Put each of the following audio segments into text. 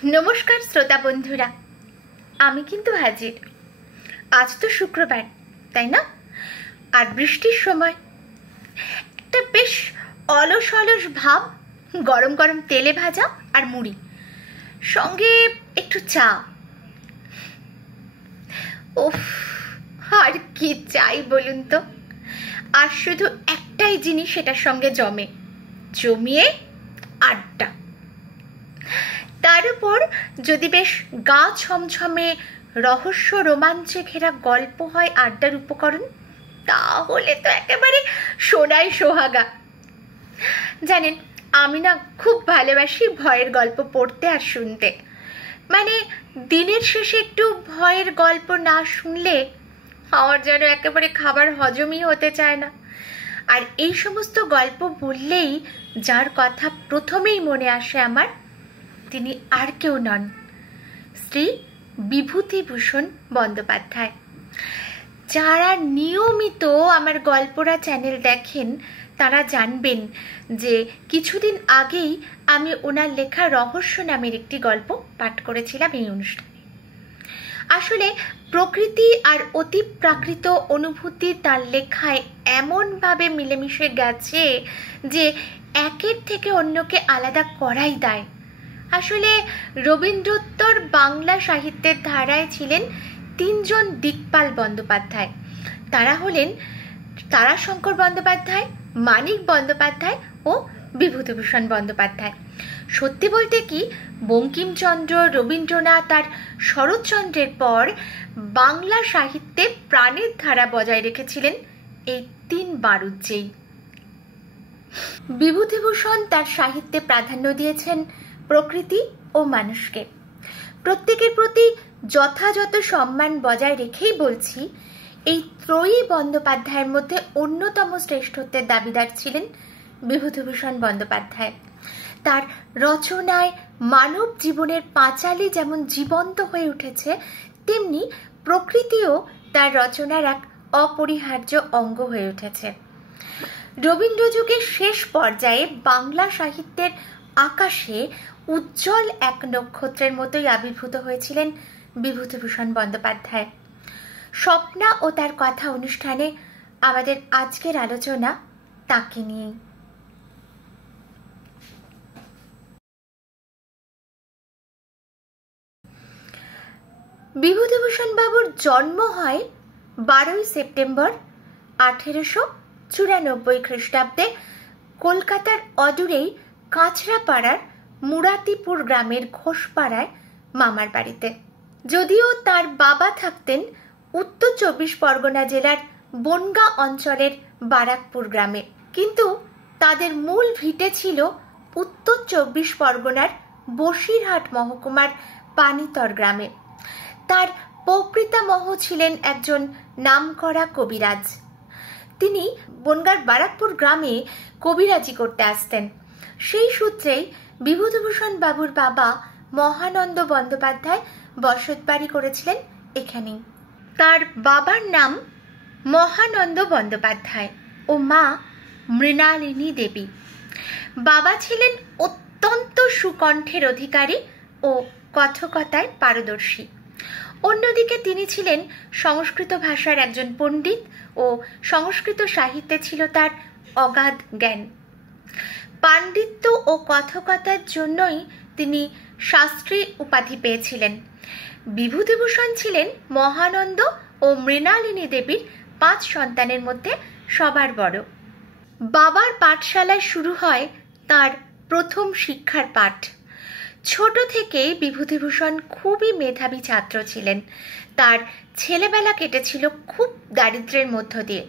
नमस्कार श्रोता बंधुरा आमी किन्तु हाजिर। आज तो शुक्रवार ताई ना और बृष्टिर समय एक बेश अलस अलस भाव, गरम गरम तेले भाजा और मुड़ी संगे एकटू चा। उफ और कि चाই बोलुन तो। আর শুধু একটাই জিনিস এটার সঙ্গে জমিয়ে আড্ডা। তার উপর যদি বেশ গা ছমছমে রহস্য রোমাঞ্চে ঘেরা গল্প হয় আড্ডার উপকরণ, তাহলে তো একেবারে সোনায় সোহাগা। জানেন, আমি না খুব ভালোবাসি ভয়ের গল্প পড়তে আর শুনতে। মানে দিনের শেষে একটু ভয়ের গল্প না শুনলে আমার যেন একেবারে খাবার হজমই হতে চায় না। আর এই সমস্ত গল্প বললেই যার কথা প্রথমেই মনে আসে আমার, তিনি আর কেউ নন, শ্রী বিভূতিভূষণ বন্দ্যোপাধ্যায়। যারা নিয়মিত আমার গল্পরা চ্যানেল দেখেন তারা জানবেন যে কিছুদিন আগেই আমি ওনার লেখা রহস্য নামের একটি গল্প পাঠ করেছিলাম এই অনুষ্ঠানে। আসলে প্রকৃতি আর অতি প্রাকৃত অনুভূতি তার লেখায় এমনভাবে মিলেমিশে গেছে যে একের থেকে অন্যকে আলাদা করাই দায়। আসলে রবীন্দ্রোত্তর বাংলা সাহিত্যের ধারায় ছিলেন তিনজন দিকপাল বন্দ্যোপাধ্যায়। তারা হলেন তারাশঙ্কর বন্দ্যোপাধ্যায়, মানিক বন্দ্যোপাধ্যায় ও বিভূতিভূষণ বন্দ্যোপাধ্যায়। সত্যি বলতে কি, বঙ্কিমচন্দ্র, রবীন্দ্রনাথ আর শরৎচন্দ্রের পর বাংলা সাহিত্যে প্রাণের ধারা বজায় রেখেছিলেন এই তিন বারুজ্জেই। বিভূতিভূষণ তার সাহিত্যে প্রাধান্য দিয়েছেন প্রকৃতি ও মানুষকে। প্রত্যেকের প্রতি যথাযথ সম্মান বজায় রেখেই বলছি, এই ত্রয়ী বন্দ্যোপাধ্যায়ের মধ্যে অন্যতম শ্রেষ্ঠত্বের দাবিদার ছিলেন বিভূতিভূষণ বন্দ্যোপাধ্যায়। তার রচনায় মানব জীবনের পাঁচালী যেমন জীবন্ত হয়ে উঠেছে, তেমনি প্রকৃতিও তার রচনার এক অপরিহার্য অঙ্গ হয়ে উঠেছে। রবীন্দ্র যুগের শেষ পর্যায়ে বাংলা সাহিত্যের আকাশে উজ্জ্বল এক নক্ষত্রের মতোই আবির্ভূত হয়েছিলেন বিভূতিভূষণ বন্দ্যোপাধ্যায়। স্বপ্না ও তার কথা অনুষ্ঠানে আমাদের আজকের আলোচনা তাকে নিয়েই। বিভূতিভূষণ বাবুর জন্ম হয় 12 সেপ্টেম্বর 1894 খ্রিস্টাব্দে কলকাতার অদূরেই কাঁচরাপাড়ার মুরাতিপুর গ্রামের ঘোষপাড়ায় মামার বাড়িতে। যদিও তার বাবা থাকতেন উত্তর 24 পরগনা জেলার বনগাঁ অঞ্চলের বারাকপুর গ্রামে, কিন্তু তাদের মূল ভিটে ছিল উত্তর 24 পরগনার বসিরহাট মহকুমার পানিতর গ্রামে। তার প্রপিতামহ ছিলেন একজন নামকরা কবিরাজ। তিনি বনগাঁর বারাকপুর গ্রামে কবিরাজি করতে আসতেন। সেই সূত্রেই বিভূতিভূষণ বাবুর বাবা মহানন্দ বন্দ্যোপাধ্যায় বসতবাড়ি করেছিলেন এখানেই। তার বাবার নাম মহানন্দ বন্দ্যোপাধ্যায় ও মা মৃণালিনী দেবী। বাবা ছিলেন অত্যন্ত সুকণ্ঠের অধিকারী ও কথকতায় পারদর্শী। অন্যদিকে তিনি ছিলেন সংস্কৃত ভাষার একজন পণ্ডিত ও সংস্কৃত সাহিত্যে ছিল তার অগাধ জ্ঞান। পাণ্ডিত্য ও কথকতার জন্যই তিনি শাস্ত্রী উপাধি পেয়েছিলেন। বিভূতিভূষণ ছিলেন মহানন্দ ও মৃণালিনী দেবীর 5 সন্তানের মধ্যে সবার বড়। বাবার পাঠশালায় শুরু হয় তার প্রথম শিক্ষার পাঠ। ছোট থেকেই বিভূতিভূষণ খুবই মেধাবী ছাত্র ছিলেন। তার ছেলেবেলা কেটেছিল খুব দারিদ্র্যের মধ্য দিয়ে,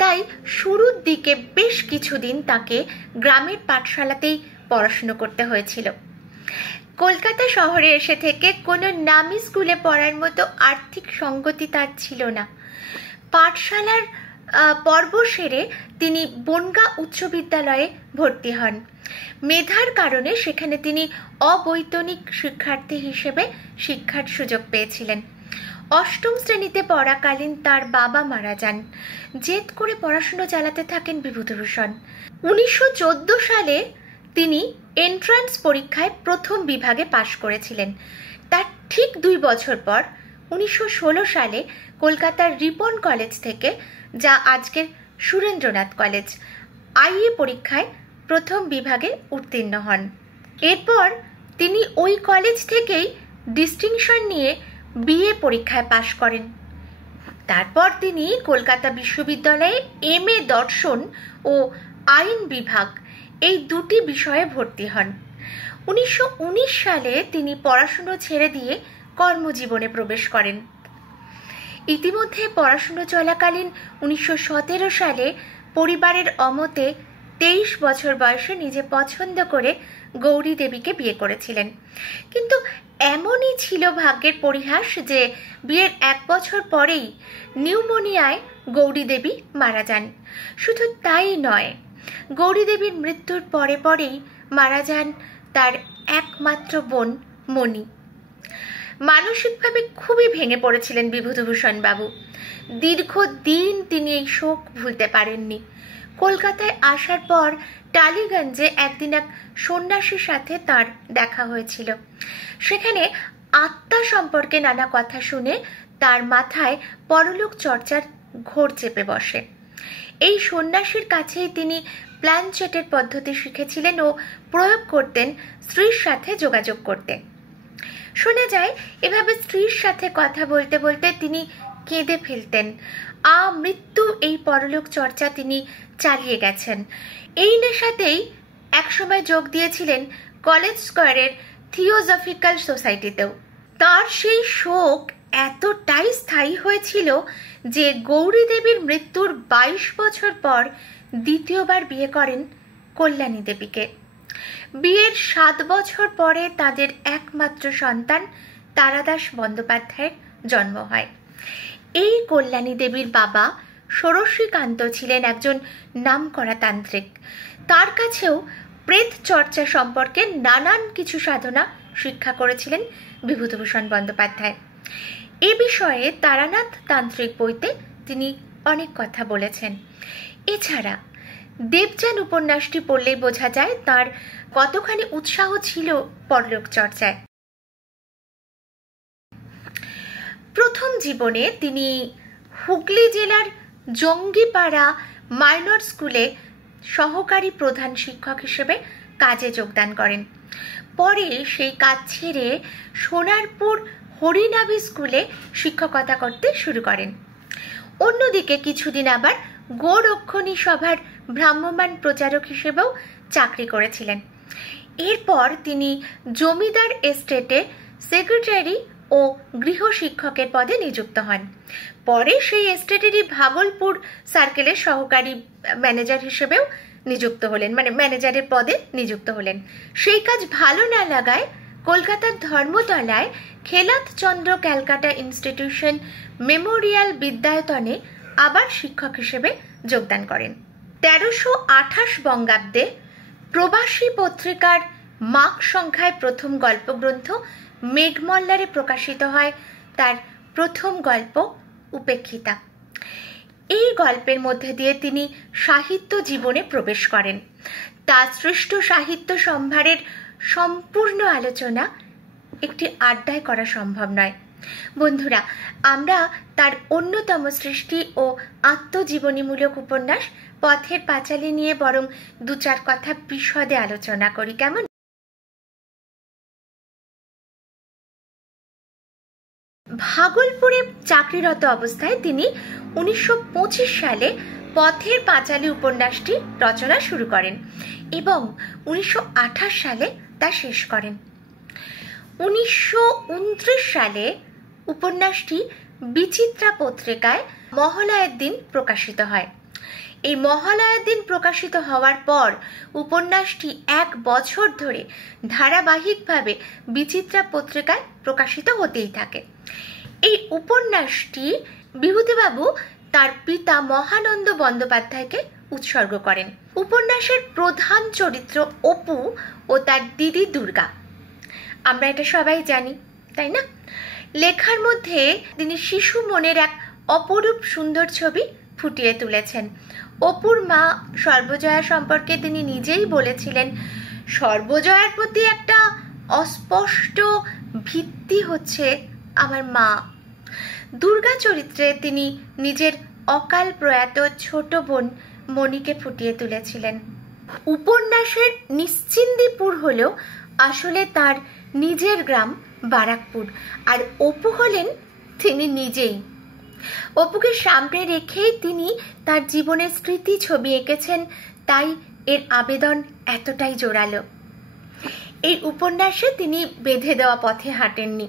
তাই শুরুর দিকে বেশ কিছুদিন তাকে গ্রামের পাঠশালাতেই পড়াশুনো করতে হয়েছিল। কলকাতা শহরে এসে থেকে কোনো নামী স্কুলে পড়ার মতো আর্থিক সঙ্গতি তার ছিল না। পাঠশালার পর্ব সেরে তিনি বনগাঁ উচ্চ বিদ্যালয়ে ভর্তি হন। মেধার কারণে সেখানে তিনি অবৈতনিক শিক্ষার্থী হিসেবে শিক্ষার সুযোগ পেয়েছিলেন। 8ম শ্রেণীতে পড়াকালীন তার বাবা মারা যান। জেদ করে পড়াশুনো চালাতে থাকেন বিভূতিভূষণ। 1914 সালে তিনি এন্ট্রান্স পরীক্ষায় প্রথম বিভাগে পাশ করেছিলেন। তার ঠিক 2 বছর পর 1916 সালে কলকাতার রিপন কলেজ থেকে, যা আজকের সুরেন্দ্রনাথ কলেজ, আইএ পরীক্ষায় প্রথম বিভাগে উত্তীর্ণ হন। এরপর তিনি ওই কলেজ থেকেই ডিস্টিংশন নিয়ে বিএ পরীক্ষায় পাশ করেন। তারপর তিনি কলকাতা বিশ্ববিদ্যালয়ে এমএ দর্শন ও আইন বিভাগ, এই দুটি বিষয়ে ভর্তি হন। 1919 সালে তিনি পড়াশুনো ছেড়ে দিয়ে কর্মজীবনে প্রবেশ করেন। ইতিমধ্যে পড়াশুনো চলাকালীন 1917 সালে পরিবারের অমতে 23 বছর বয়সে নিজে পছন্দ করে গৌরী দেবীকে বিয়ে করেছিলেন। কিন্তু এমনই ছিল ভাগ্যের পরিহাস যে বিয়ের 1 বছর পরেই নিউমোনিয়ায় গৌরী দেবী মারা যান। শুধু তাই নয়, গৌরী দেবীর মৃত্যুর পরে পরেই মারা যান তার একমাত্র বোন মণি। মানসিকভাবে খুবই ভেঙে পড়েছিলেন বিভূতিভূষণ বাবু। দীর্ঘদিন তিনি এই শোক ভুলতে পারেননি। কলকাতায় আসার পর টালিগঞ্জে একদিন এক সন্ন্যাসীর সাথে তার দেখা হয়েছিল। সেখানে আত্মা সম্পর্কে নানা কথা শুনে তার মাথায় পরলোক চর্চার ঘোর চেপে বসে। এই সন্ন্যাসীর কাছেই তিনি প্ল্যানচেটের পদ্ধতি শিখেছিলেন ও প্রয়োগ করতেন স্ত্রীর সাথে যোগাযোগ করতে। শোনা যায় এভাবে স্ত্রীর সাথে কথা বলতে বলতে তিনি কেঁদে ফেলতেন। মৃত্যু এই পরলোক চর্চা তিনি চালিয়ে গেছেন। এই নেশাতেই একসময় যোগ দিয়েছিলেন কলেজ স্কোয়ারের থিওজফিক্যাল সোসাইটিতেও। তার সেই শোক এতটাই স্থায়ী হয়েছিল যে গৌরী দেবীর মৃত্যুর 22 বছর পর দ্বিতীয়বার বিয়ে করেন কল্যাণী দেবীকে। বিয়ের 7 বছর পরে তাদের একমাত্র সন্তান তারাদাস বন্দ্যোপাধ্যায়ের জন্ম হয়। এই কল্যাণী দেবীর বাবা ষোড়শীকান্ত ছিলেন একজন নামকরা তান্ত্রিক। তার কাছেও প্রেত চর্চা সম্পর্কে নানান কিছু সাধনা শিক্ষা করেছিলেন বিভূতিভূষণ বন্দ্যোপাধ্যায়। এ বিষয়ে তারানাথ তান্ত্রিক বইতে তিনি অনেক কথা বলেছেন। এছাড়া দেবযান উপন্যাসটি পড়লেই বোঝা যায় তার কতখানি উৎসাহ ছিল পরলোক চর্চায়। প্রথম জীবনে তিনি হুগলি জেলার জঙ্গিপাড়া মাইনর স্কুলে সহকারী প্রধান শিক্ষক হিসেবে কাজে যোগদান করেন। পরে সেই কাজ ছেড়ে সোনারপুর হরিনাভি স্কুলে শিক্ষকতা করতে শুরু করেন। অন্যদিকে কিছুদিন আবার গোরক্ষণী সভার ভ্রাম্যমাণ প্রচারক হিসেবেও চাকরি করেছিলেন। এরপর তিনি জমিদার এস্টেটে সেক্রেটারি ও গৃহ শিক্ষকের পদে নিযুক্ত হন। পরে সেই এস্টেটেরই ভাগলপুর সার্কেলের সহকারী ম্যানেজার হিসেবেও নিযুক্ত হলেন, মানে ম্যানেজারের পদে নিযুক্ত হলেন। সেই কাজ ভালো না লাগায় কলকাতার ধর্মতলায় খেলাৎচন্দ্র ক্যালকাটা ইনস্টিটিউশন মেমোরিয়াল বিদ্যায়তনে আবার শিক্ষক হিসেবে যোগদান করেন। 1328 বঙ্গাব্দে প্রবাসী পত্রিকার মাঘ সংখ্যায় প্রথম গল্পগ্রন্থ মেঘমল্লারে প্রকাশিত হয় তার প্রথম গল্প উপেক্ষিতা। এই গল্পের মধ্যে দিয়ে তিনি সাহিত্য জীবনে প্রবেশ করেন। তার সৃষ্ট সাহিত্য সম্ভারের সম্পূর্ণ আলোচনা একটি আড্ডায় করা সম্ভব নয়। বন্ধুরা, আমরা তার অন্যতম সৃষ্টি ও আত্মজীবনীমূলক উপন্যাস পথের পাঁচালী নিয়ে বরং 2-4 কথা বিশদে আলোচনা করি, কেমন? ভাগলপুরে চাকরিরত অবস্থায় তিনি 1925 সালে পথের পাঁচালী উপন্যাসটি রচনা শুরু করেন এবং 1928 সালে তা শেষ করেন। 1929 সালে উপন্যাসটি বিচিত্রা পত্রিকায় মহালয়ার দিন প্রকাশিত হয়। এই মহালয়ার দিন প্রকাশিত হওয়ার পর উপন্যাসটি 1 বছর ধরে ধারাবাহিকভাবে বিচিত্রা পত্রিকায় প্রকাশিত হতেই থাকে। এই উপন্যাসটি বিভূতিবাবু তার পিতা মহানন্দ বন্দ্যোপাধ্যায়কে উৎসর্গ করেন। উপন্যাসের প্রধান চরিত্র অপু ও তার দিদি দুর্গা। আমরা এটা সবাই জানি, তাই না? লেখার মধ্যে তিনি শিশু মনের এক অপরূপ সুন্দর ছবি ফুটিয়ে তুলেছেন। অপুর মা সর্বজয়া সম্পর্কে তিনি নিজেই বলেছিলেন, সর্বজয়ার প্রতি একটা অস্পষ্ট ভিত্তি হচ্ছে আমার মা। দুর্গা চরিত্রে তিনি নিজের অকাল প্রয়াত ছোট বোন মণিকে ফুটিয়ে তুলেছিলেন। উপন্যাসের নিশ্চিন্দিপুর হলেও আসলে তার নিজের গ্রাম বারাকপুর, আর অপু হলেন তিনি নিজেই। অপুকে সামনে রেখেই তিনি তার জীবনের স্মৃতি ছবি এঁকেছেন, তাই এর আবেদন এতটাই জোরালো। এই উপন্যাসে তিনি বেঁধে দেওয়া পথে হাঁটেননি।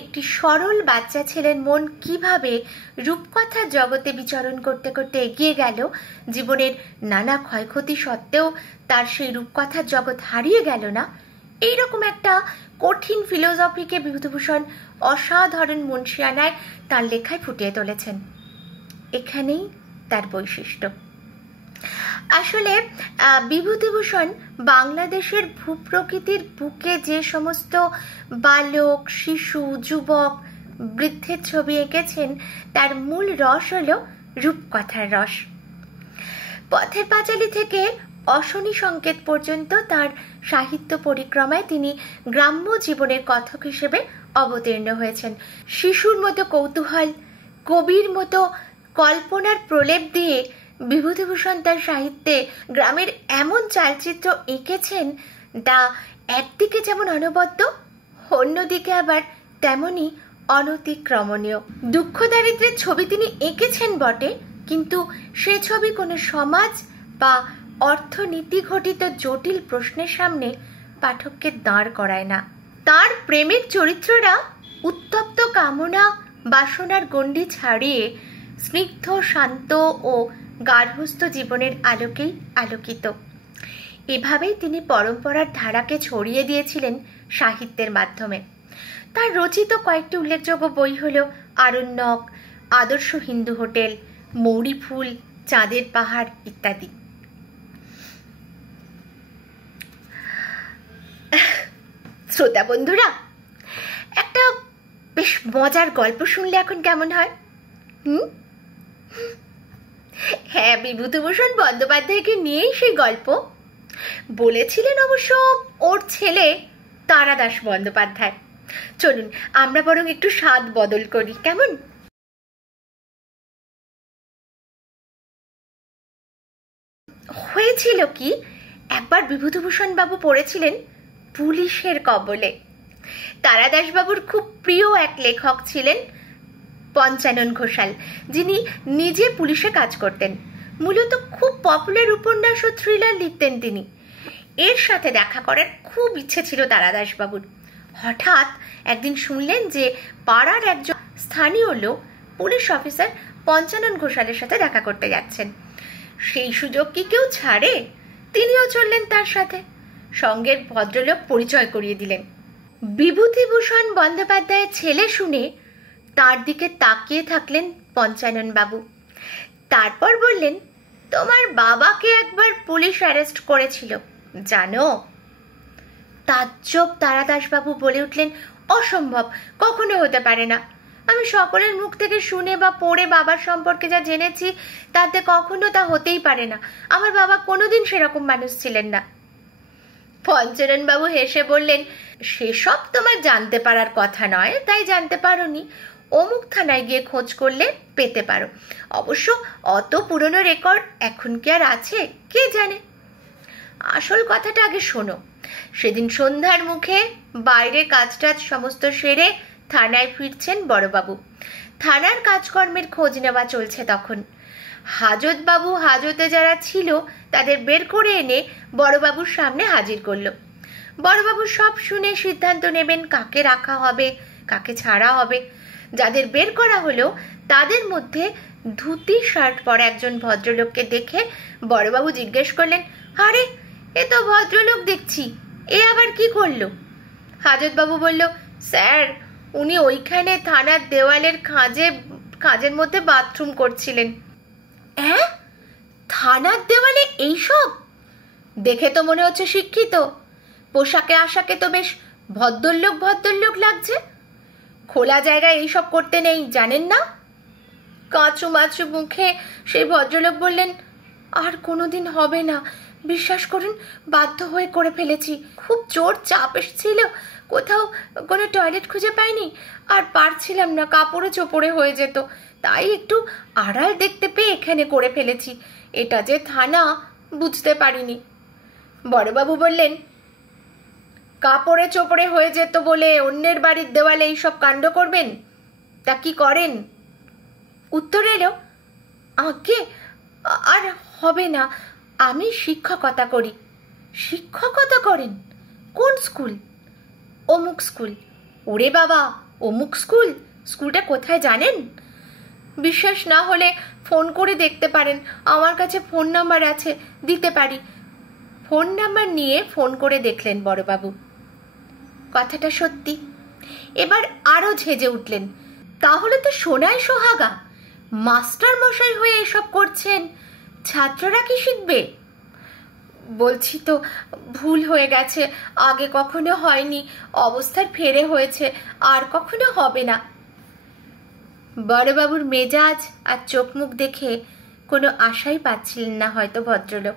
একটি সরল বাচ্চা ছেলের মন কিভাবে রূপকথার জগতে বিচরণ করতে করতে এগিয়ে গেল, জীবনের নানা ক্ষয়ক্ষতি সত্ত্বেও তার সেই রূপকথার জগৎ হারিয়ে গেল না, এইরকম একটা কঠিন ফিলোসফিকে বিভূতিভূষণ অসাধারণ মুন্সিয়ানায় তার লেখায় ফুটিয়ে তুলেছেন। এখানেই তার বৈশিষ্ট্য। আসলে বিভূতিভূষণ বাংলাদেশের ভূপ্রকৃতির বুকে যে সমস্ত বালক, শিশু, যুবক, বৃদ্ধের ছবি এঁকেছেন তার মূল রস হলো রূপকথার রস। পথের পাঁচালী থেকে অশনি সংকেত পর্যন্ত তার সাহিত্য পরিক্রমায় তিনি গ্রাম্য জীবনের কথক হিসেবে অবতীর্ণ হয়েছেন। শিশুর মতো কৌতূহল, কবির মতো কল্পনার প্রলেপ দিয়ে বিভূতিভূষণ তার সাহিত্যে গ্রামের এমন চালচিত্র এঁকেছেন যা একদিকে যেমন অনবদ্য, অন্যদিকে আবার তেমনই অনতিক্রমণীয়। দুঃখ দারিদ্র্যের ছবি তিনি এঁকেছেন বটে, কিন্তু সে ছবি কোনো সমাজ বা অর্থনীতি ঘটিত জটিল প্রশ্নের সামনে পাঠককে দাঁড় করায় না। তার প্রেমিক চরিত্ররা উত্তপ্ত কামনা বাসনার গণ্ডি ছাড়িয়ে স্নিগ্ধ, শান্ত ও গার্হস্থ জীবনের আলোকেই আলোকিত। এভাবেই তিনি পরম্পরার ধারাকে ছড়িয়ে দিয়েছিলেন সাহিত্যের মাধ্যমে। তার রচিত কয়েকটি উল্লেখযোগ্য বই হল আরণ্যক, আদর্শ হিন্দু হোটেল, মৌরি ফুল, চাঁদের পাহাড় ইত্যাদি। শ্রোতা বন্ধুরা, একটা বেশ মজার গল্প শুনলে এখন কেমন হয়? হ্যাঁ, বিভূতিভূষণ বন্দ্যোপাধ্যায়কে নিয়েই সেই গল্প বলেছিলেন অবশ্য ওর ছেলে তারাদাস বন্দ্যোপাধ্যায়। চলুন আমরা বরং একটু স্বাদ বদল করি, কেমন? হয়েছিল কি, একবার বিভূতিভূষণ বাবু পড়েছিলেন পুলিশের কবলে। তারাদাস বাবুর খুব প্রিয় এক লেখক ছিলেন পঞ্চানন ঘোষাল, যিনি নিজে পুলিশে কাজ করতেন। মূলত খুব পপুলার উপন্যাস ও থ্রিলার লিখতেন তিনি। এর সাথে দেখা করার খুব ইচ্ছে ছিল তারাদাস বাবুর। হঠাৎ একদিন শুনলেন যে পাড়ার একজন স্থানীয় লোক পুলিশ অফিসার পঞ্চানন ঘোষালের সাথে দেখা করতে যাচ্ছেন। সেই সুযোগ কি কেউ ছাড়ে? তিনিও চললেন তার সাথে। সঙ্গের ভদ্রলোক পরিচয় করিয়ে দিলেন। বিভূতিভূষণ বন্দ্যোপাধ্যায়ের ছেলে শুনে তার দিকে তাকিয়ে থাকলেন পঞ্চানন বাবু। তারপর বললেন, তোমার বাবাকে একবার পুলিশ অ্যারেস্ট করেছিল জানো? তাজ্জব তারাদাস বাবু বলে উঠলেন, অসম্ভব, কখনো হতে পারে না। আমি সকলের মুখ থেকে শুনে বা পড়ে বাবার সম্পর্কে যা জেনেছি তাতে কখনো তা হতেই পারে না। আমার বাবা কোনোদিন সেরকম মানুষ ছিলেন না। পঞ্চানন বাবু হেসে বললেন, সেসব তোমার জানতে পারার কথা নয়, তাই জানতে পারোনি। অমুক থানায় গিয়ে খোঁজ করলে পেতে পারো। অবশ্য অত পুরনো রেকর্ড এখন কি আর আছে কে জানে। আসল কথাটা আগে শোনো। সেদিন সন্ধ্যার মুখে বাইরে কাজটাজ সমস্ত সেরে থানায় ফিরছেন বড়বাবু। থানার কাজকর্মের খোঁজ নেওয়া চলছে তখন। হাজত বাবু হাজতে যারা ছিল তাদের বের করে এনে বড়বাবুর সামনে হাজির করল। বড়বাবু সব শুনে সিদ্ধান্ত নেবেন কাকে রাখা হবে, কাকে ছাড়া হবে। যাদের বের করা হলো তাদের মধ্যে ধুতি শার্ট পরা একজন ভদ্রলোককে দেখে বড়বাবু জিজ্ঞেস করলেন, আরে এ তো ভদ্রলোক দেখছি, এ আবার কি করলো? হাজতবাবু বলল, স্যার উনি ওইখানে থানার দেওয়ালের খাঁজের মধ্যে বাথরুম করছিলেন। হ্যাঁ, থানার দেওয়ালে এইসব? দেখে তো মনে হচ্ছে শিক্ষিত, পোশাকে আশাকে তো বেশ ভদ্রলোক লাগছে। খোলা জায়গায় এইসব করতে নেই, জানেন না? কাঁচু মাচু মুখে সেই ভদ্রলোক বললেন, আর কোনোদিন হবে না, বিশ্বাস করুন, বাধ্য হয়ে করে ফেলেছি। খুব জোর চাপ এসেছিল, কোথাও কোনো টয়লেট খুঁজে পাইনি, আর পারছিলাম না, কাপড়ে চোপড়ে হয়ে যেত, তাই একটু আড়াল দেখতে পেয়ে এখানে করে ফেলেছি। এটা যে থানা বুঝতে পারিনি। বড়বাবু বললেন, কাপড়ে চোপড়ে হয়ে যেত বলে অন্যের বাড়ির দেওয়ালে এইসব কাণ্ড করবেন? তা কি করেন? উত্তর এলো, আগে আর হবে না, আমি শিক্ষকতা করি। শিক্ষকতা করেন? কোন স্কুল? অমুক স্কুল। ওরে বাবা, অমুক স্কুল? স্কুলটা কোথায় জানেন? বিশ্বাস না হলে ফোন করে দেখতে পারেন, আমার কাছে ফোন নাম্বার আছে, দিতে পারি। ফোন নাম্বার নিয়ে ফোন করে দেখলেন বড়বাবু। কথাটা সত্যি। এবার আরো ঝেঁজে উঠলেন, তাহলে তো সোনায় সোহাগা, মাস্টার মশাই হয়ে এসব করছেন, ছাত্ররা কি শিখবে? বলছি তো, ভুল হয়ে গেছে, আগে কখনো হয়নি, অবস্থার ফেরে হয়েছে, আর কখনো হবে না। বড়বাবুর মেজাজ আর চোখ মুখ দেখে কোনো আশাই পাচ্ছিলেন না হয়তো ভদ্রলোক।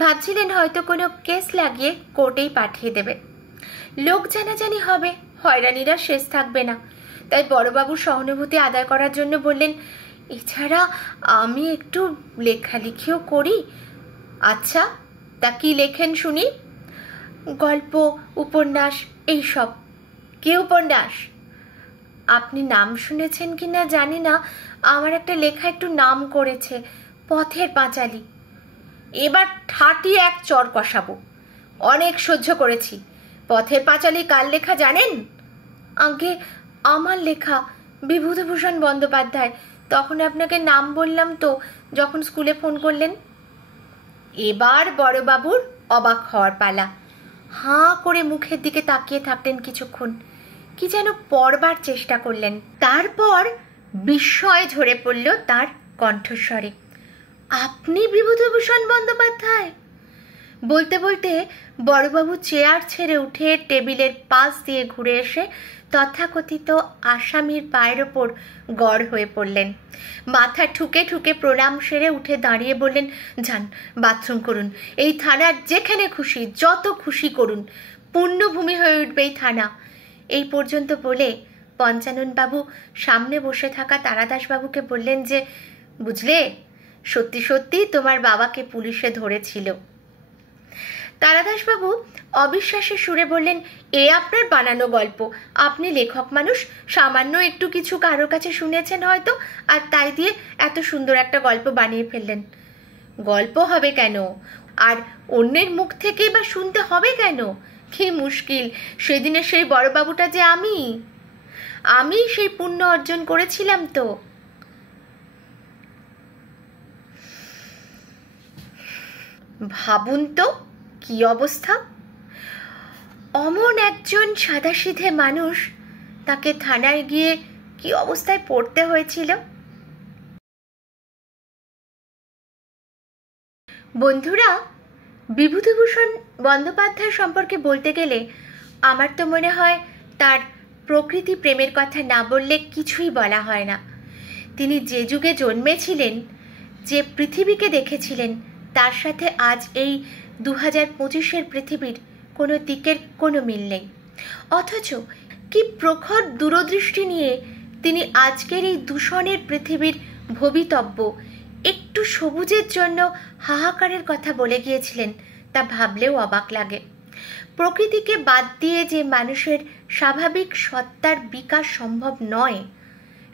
ভাবছিলেন হয়তো কোনো কেস লাগিয়ে কোর্টেই পাঠিয়ে দেবে, লোক জানাজানি হবে, হয়রানিরা শেষ থাকবে না। তাই বড়বাবুর সহানুভূতি আদায় করার জন্য বললেন, এছাড়া আমি একটু লেখালেখিও করি। আচ্ছা, তা কি লেখেন শুনি? গল্প, উপন্যাস, এইসব। কি উপন্যাস? আপনি নাম শুনেছেন কি না জানি না, আমার একটা লেখা একটু নাম করেছে, পথের পাঁচালী। এবার ঠাটি এক চর কষাবো, অনেক সহ্য করেছি। পথের পাঁচালী কার লেখা জানেন? আগে আমার লেখা, বিভূতিভূষণ বন্দ্যোপাধ্যায়। তখন আপনাকে নাম বললাম তো যখন স্কুলে ফোন করলেন। এবার বড়বাবুর অবাক হওয়ার পালা। হাঁ করে মুখের দিকে তাকিয়ে থাকলেন কিছুক্ষণ, কি যেন পড়বার চেষ্টা করলেন। তারপর বিস্ময় ঝরে পড়ল তার কণ্ঠস্বরে। আপনি বিভূতিভূষণ বন্দ্যোপাধ্যায়? বলতে বলতে বড়বাবু চেয়ার ছেড়ে উঠে টেবিলের পাশ দিয়ে ঘুরে এসে তথাকথিত আসামির পায়ের ওপর গড় হয়ে পড়লেন। মাথা ঠুকে ঠুকে প্রণাম সেরে উঠে দাঁড়িয়ে বললেন, যান বাথরুম করুন, এই থানার যেখানে খুশি যত খুশি করুন, পুণ্যভূমি হয়ে উঠবে এই থানা। এই পর্যন্ত বলে পঞ্চাননবাবু সামনে বসে থাকা তারাদাসবাবুকে বললেন যে, বুঝলে, সত্যি সত্যি তোমার বাবাকে পুলিশে ধরেছিল। তারাদাসবাবু অবিশ্বাসের সুরে বললেন, এ আপনার বানানো গল্প, আপনি লেখক মানুষ, সামান্য একটু কিছু কারোর কাছে শুনেছেন হয়তো, আর তাই দিয়ে এত সুন্দর একটা গল্প বানিয়ে ফেললেন। গল্প হবে কেন, আর অন্যের মুখ থেকেই বা শুনতে হবে কেন? কি মুশকিল, সেদিনের সেই বড়বাবুটা যে আমি সেই পুণ্য অর্জন করেছিলাম তো। ভাবুন তো কি অবস্থা, অমন একজন সাদাসিধে মানুষ, তাকে থানায় গিয়ে কি অবস্থায় পড়তে হয়েছিল। বন্ধুরা, বিভূতিভূষণ বন্দ্যোপাধ্যায় সম্পর্কে বলতে গেলে আমার তো মনে হয় তার প্রকৃতি প্রেমের কথা না বললে কিছুই বলা হয় না। তিনি যে যুগে জন্মেছিলেন, যে পৃথিবীকে দেখেছিলেন, তার সাথে আজ এই 2025-এর পৃথিবীর কোনো দিকের কোনো মিল নেই। অথচ কি প্রখর দূরদৃষ্টি নিয়ে তিনি আজকের এই দূষণের পৃথিবীর ভবিতব্য, একটু সবুজের জন্য হাহাকারের কথা বলে গিয়েছিলেন, তা ভাবলেও অবাক লাগে। প্রকৃতিকে বাদ দিয়ে যে মানুষের স্বাভাবিক সত্তার বিকাশ সম্ভব নয়,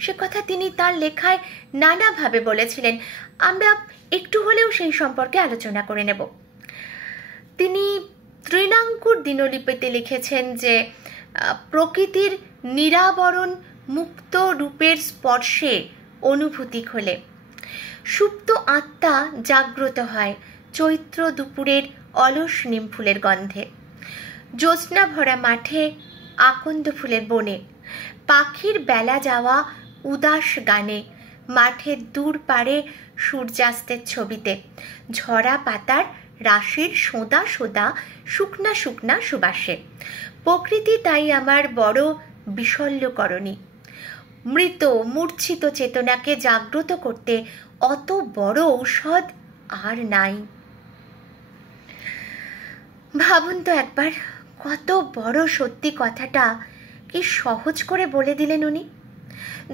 সে কথা তিনি তার লেখায় নানাভাবে বলেছিলেন। আমরা একটু হলেও সেই সম্পর্কে আলোচনা করে নেব। তিনি তৃণাঙ্কুর দিনলিপিতে লিখেছেন যে প্রকৃতির নিরাবরণ মুক্ত রূপের স্পর্শে অনুভূতি খোলে, সুপ্ত আত্মা জাগ্রত হয় চৈত্র দুপুরের অলস নিম ফুলের গন্ধে, জ্যোৎস্না ভরা মাঠে, আকন্দ ফুলের বনে, পাখির বেলা যাওয়া উদাস গানে, মাঠের দূর পারে সূর্যাস্তের ছবিতে, ঝরা পাতার রাশির সোঁদা সোঁদা শুকনা শুকনা সুবাসে। প্রকৃতি তাই আমার বড় বিশল্যকরণী। মৃত মূর্ছিত চেতনাকে জাগ্রত করতে অত বড় ঔষধ আর নাই। ভাবুন তো একবার, কত বড় সত্যি কথাটা কি সহজ করে বলে দিলেন উনি।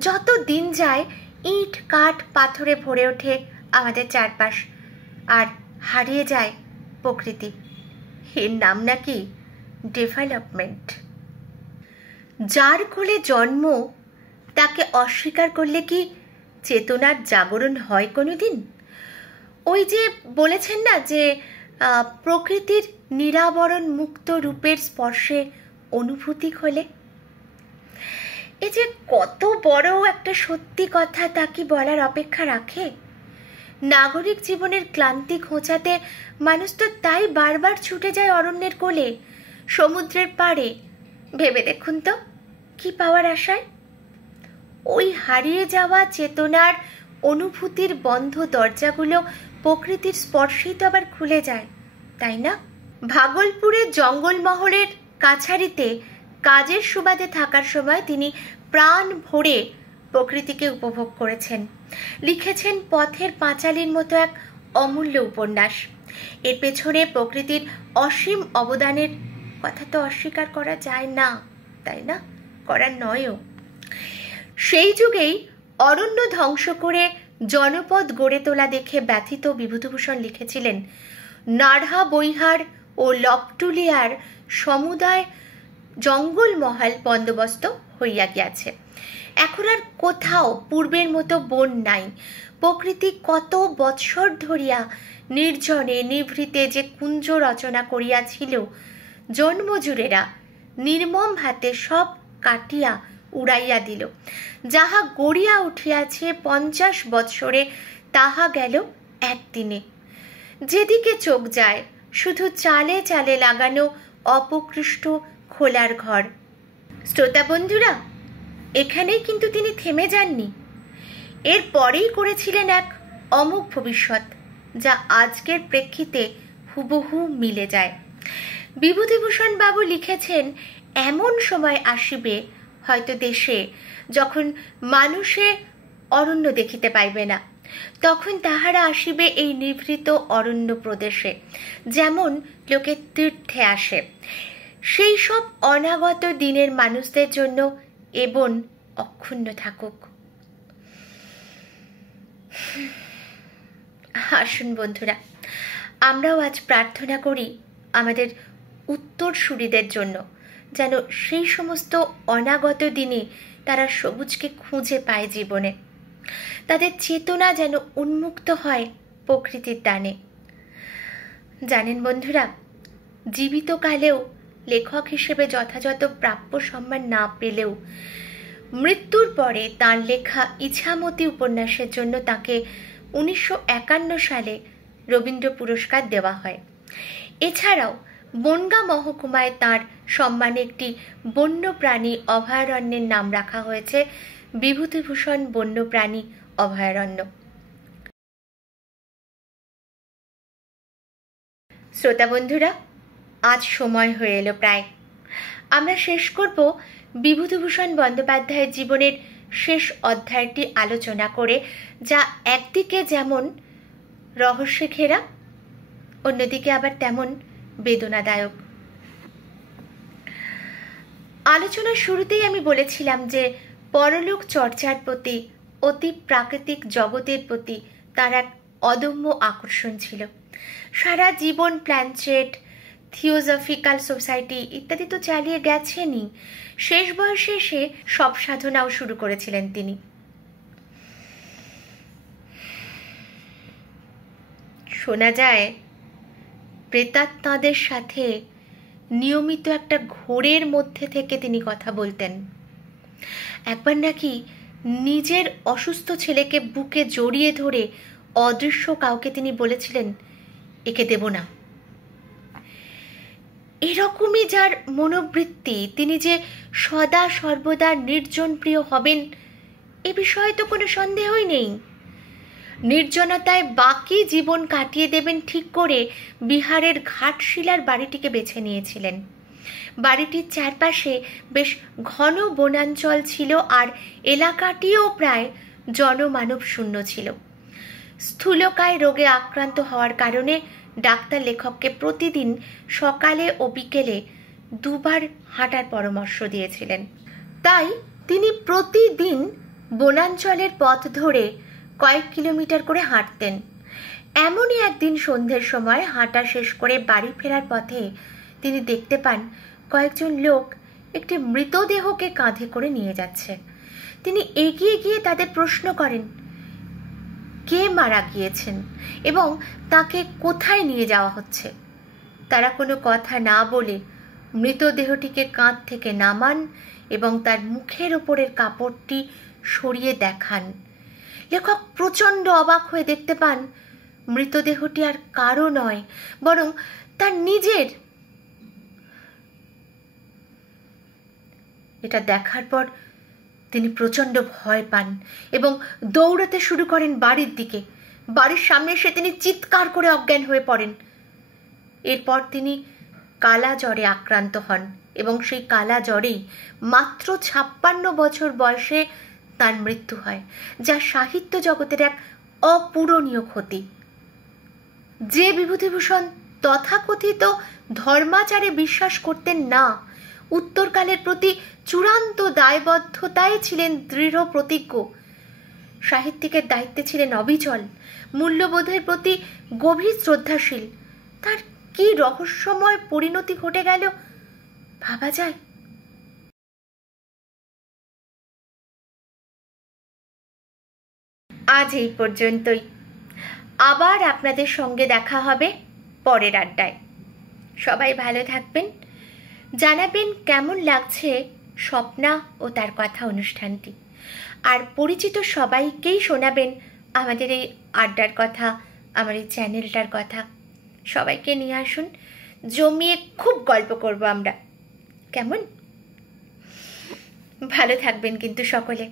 যত দিন যায় ইট কাঠ পাথরে ভরে ওঠে আমাদের চারপাশ, আর হারিয়ে যায় প্রকৃতি। এর নাম নাকি ডেভেলপমেন্ট। যার কোলে জন্ম তাকে অস্বীকার করলে কি চেতনার জাগরণ হয় কোনোদিন? ওই যে বলেছেন না যে প্রকৃতির নিরাবরণ মুক্ত রূপের স্পর্শে অনুভূতি হলে, এ যে কত বড় একটা সত্যি কথা, তা কি বলার অপেক্ষা রাখে? নাগরিক জীবনের ক্লান্তি ঘোচাতে মানুষ তো তাই বারবার ছুটে যায় অরণ্যের কোলে, সমুদ্রের পাড়ে। ভেবে দেখুন তো কি পাওয়ার আশায়? ওই হারিয়ে যাওয়া চেতনার অনুভূতির বন্ধ দরজাগুলো প্রকৃতির স্পর্শেই তো আবার খুলে যায়, তাই না? ভাগলপুরের জঙ্গলমহলের কাছারিতে কাজের সুবাদে থাকার সময় তিনি প্রাণ ভরে প্রকৃতিকে উপভোগ করেছেন। লিখেছেন পথের পাঁচালীর মতো এক অমূল্য উপন্যাস। এর পেছনে প্রকৃতির অসীম অবদানের কথা তো অস্বীকার করা যায় না, তাই না? করার নয়ও। সেই যুগেই অরণ্য ধ্বংস করে জনপদ গড়ে তোলা দেখে ব্যথিত বিভূতিভূষণ লিখেছিলেন, নাড়হা বৈহার ও লপটুলিয়ার সমুদায় জঙ্গলমহল বন্দোবস্ত হইয়া গিয়াছে। এখন আর কোথাও পূর্বের মতো বন নাই। প্রকৃতি কত বৎসর ধরিয়া নির্জনে নিভৃতে যে কুঞ্জ রচনা করিয়াছিল, জন্মজুরেরা নির্মম হাতে সব কাটিয়া উড়াইয়া দিল। যাহা গড়িয়া উঠিয়াছে 50 বৎসরে, তাহা গেল একদিনে। যেদিকে চোখ যায় শুধু চালে চালে লাগানো অপকৃষ্ট খোলার ঘর। শ্রোতা বন্ধুরা, এখানেই কিন্তু তিনি থেমে যাননি। এর পরেই করেছিলেন এক অমোঘ ভবিষ্যৎ, যা আজকের প্রেক্ষিতে হুবহু মিলে যায়। বিভূতিভূষণ বাবু লিখেছেন, এমন সময় আসিবে হয়তো দেশে যখন মানুষে অরণ্য দেখিতে পাইবে না, তখন তাহারা আসিবে এই নিভৃত অরণ্য প্রদেশে, যেমন লোকে তীর্থে আসে। সেই সব অনাগত দিনের মানুষদের জন্য এ বন অক্ষুণ্ণ থাকুক। আসুন বন্ধুরা, আমরাও আজ প্রার্থনা করি আমাদের উত্তরসূরিদের জন্য, যেন সেই সমস্ত অনাগত দিনে তারা সবুজকে খুঁজে পায় জীবনে, তাদের চেতনা যেন উন্মুক্ত হয় প্রকৃতির দানে। জানেন বন্ধুরা, জীবিতকালেও লেখক হিসেবে যথাযথ প্রাপ্য সম্মান না পেলেও মৃত্যুর পরে তাঁর লেখা ইছামতি উপন্যাসের জন্য তাকে 1951 সালে রবীন্দ্র পুরস্কার দেওয়া হয়। এছাড়াও বনগাঁ মহকুমায় তাঁর সম্মানে একটি বন্যপ্রাণী অভয়ারণ্যের নাম রাখা হয়েছে বিভূতিভূষণ বন্যপ্রাণী অভয়ারণ্য। শ্রোতা বন্ধুরা, আজ সময় হয়ে এলো প্রায়। আমরা শেষ করব বিভূতিভূষণ বন্দ্যোপাধ্যায়ের জীবনের শেষ অধ্যায়টি আলোচনা করে, যা একদিকে যেমন রহস্যে ঘেরা, অন্যদিকে আবার তেমন বেদনাদায়ক। আলোচনার শুরুতেই আমি বলেছিলাম যে পরলোক চর্চার প্রতি, অতি প্রাকৃতিক জগতের প্রতি তার এক অদম্য আকর্ষণ ছিল। সারা জীবন প্ল্যানচেট, থিওজফিক্যাল সোসাইটি ইত্যাদি তো চালিয়ে গেছেনই, শেষ বয়সে এসে সব সাধনাও শুরু করেছিলেন তিনি। শোনা যায় প্রেতাত্মাদের সাথে নিয়মিত একটা ঘোরের মধ্যে থেকে তিনি কথা বলতেন। একবার নাকি নিজের অসুস্থ ছেলেকে বুকে জড়িয়ে ধরে অদৃশ্য কাউকে তিনি বলেছিলেন, একে দেব না। এরকমই যার মনোবৃত্তি, তিনি যে সদা সর্বদা নির্জন প্রিয় হবেন এ বিষয়ে তো কোনো সন্দেহই নেই। নির্জনতায় বাকি জীবন কাটিয়ে দেবেন ঠিক করে বিহারের ঘাটশিলার বাড়িটিকে বেছে নিয়েছিলেন। বাড়িটির চারপাশে বেশ ঘন বনাঞ্চল ছিল, আর এলাকাটিও প্রায় জনমানব শূন্য ছিল। স্থূলকায় রোগে আক্রান্ত হওয়ার কারণে ডাক্তার লেখককে প্রতিদিন সকালে ও বিকেলে 2 বার হাঁটার পরামর্শ দিয়েছিলেন। তাই তিনি প্রতিদিন বনাঞ্চলের পথ ধরে কয়েক কিলোমিটার করে হাঁটতেন। এমনই একদিন সন্ধ্যের সময় হাঁটা শেষ করে বাড়ি ফেরার পথে তিনি দেখতে পান কয়েকজন লোক একটি মৃতদেহকে কাঁধে করে নিয়ে যাচ্ছে। তিনি এগিয়ে গিয়ে তাদের প্রশ্ন করেন কে মারা গিয়েছেন এবং তাকে কোথায় নিয়ে যাওয়া হচ্ছে। তারা কোনো কথা না বলে মৃতদেহটিকে কাঁধ থেকে নামান এবং তার মুখের ওপরের কাপড়টি সরিয়ে দেখান। লেখক প্রচণ্ড অবাক হয়ে দেখতে পান মৃতদেহটি আর কারো নয়, বরং তার নিজের। এটা দেখার পর তিনি প্রচণ্ড ভয় পান এবং দৌড়াতে শুরু করেন বাড়ির দিকে। বাড়ির সামনে এসে তিনি চিৎকার করে অজ্ঞান হয়ে পড়েন। এরপর তিনি কালা জ্বরে আক্রান্ত হন এবং সেই কালা জ্বরেই মাত্র 56 বছর বয়সে তার মৃত্যু হয়, যা সাহিত্য জগতের এক অপূরণীয় ক্ষতি। যে বিভূতিভূষণ তথাকথিত ধর্মাচারে বিশ্বাস করতেন না, উত্তরকালের প্রতি চূড়ান্ত দায়বদ্ধতায় ছিলেন দৃঢ় প্রতিজ্ঞ, সাহিত্যিকের দায়িত্বে ছিলেন অবিচল, মূল্যবোধের প্রতি গভীর শ্রদ্ধাশীল, তার কি রহস্যময় পরিণতি ঘটে গেল ভাবা যায়। আজ এই পর্যন্তই। আবার আপনাদের সঙ্গে দেখা হবে পরের আড্ডায়। সবাই ভালো থাকবেন। জানাবেন কেমন লাগছে স্বপ্না ও তার কথা অনুষ্ঠানটি, আর পরিচিত সবাইকেই শোনাবেন আমাদের এই আড্ডার কথা, আমার এই চ্যানেলটার কথা। সবাইকে নিয়ে আসুন, জমিয়ে খুব গল্প করব আমরা, কেমন? ভালো থাকবেন কিন্তু সকলে,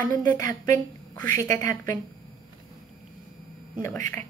আনন্দে থাকবেন, খুশিতে থাকবেন। নমস্কার।